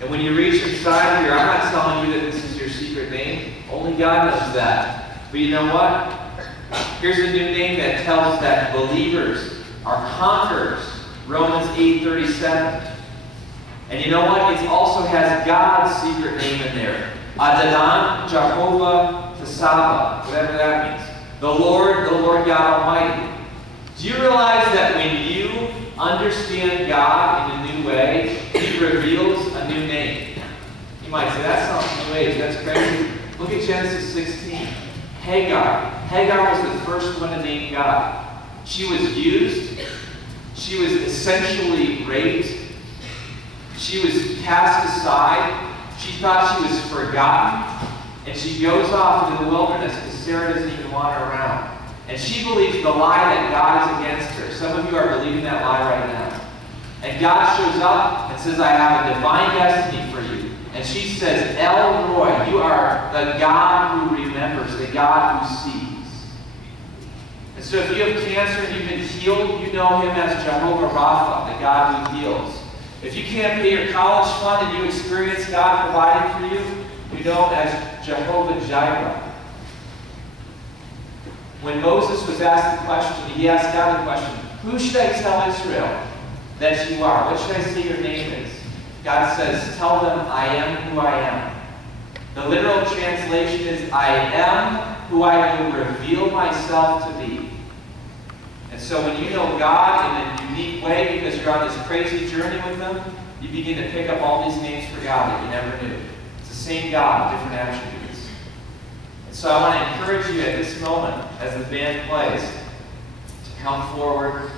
And when you reach inside here, I'm not telling you that this is your secret name. Only God knows that. But you know what? Here's a new name that tells that believers are conquerors. Romans 8:37. And you know what? It also has God's secret name in there. Adonai Jehovah Tsabbaoth, whatever that means. The Lord God Almighty. Do you realize that when you understand God in a new way, He reveals a new name? You might say, that sounds New Age, that's crazy. Look at Genesis 16. Hagar. Hagar was the first one to name God. She was used. She was essentially raped. She was cast aside. She thought she was forgotten. And she goes off into the wilderness because Sarah doesn't even want her around. And she believes the lie that God is against her. Some of you are believing that lie right now. And God shows up and says, I have a divine destiny for you. And she says, El Roy, you are the God who remembers, the God who sees. And so if you have cancer and you've been healed, you know Him as Jehovah Rapha, the God who heals. If you can't pay your college fund and you experience God providing for you, you know Him as Jehovah Jireh. When Moses was asked the question, he asked God the question, who should I tell Israel that you are? What should I say your name is? God says, tell them, I am who I am. The literal translation is, I am who I will reveal myself to be. And so when you know God in a unique way, because you're on this crazy journey with Him, you begin to pick up all these names for God that you never knew. It's the same God, different attributes. So I want to encourage you at this moment, as the band plays, to come forward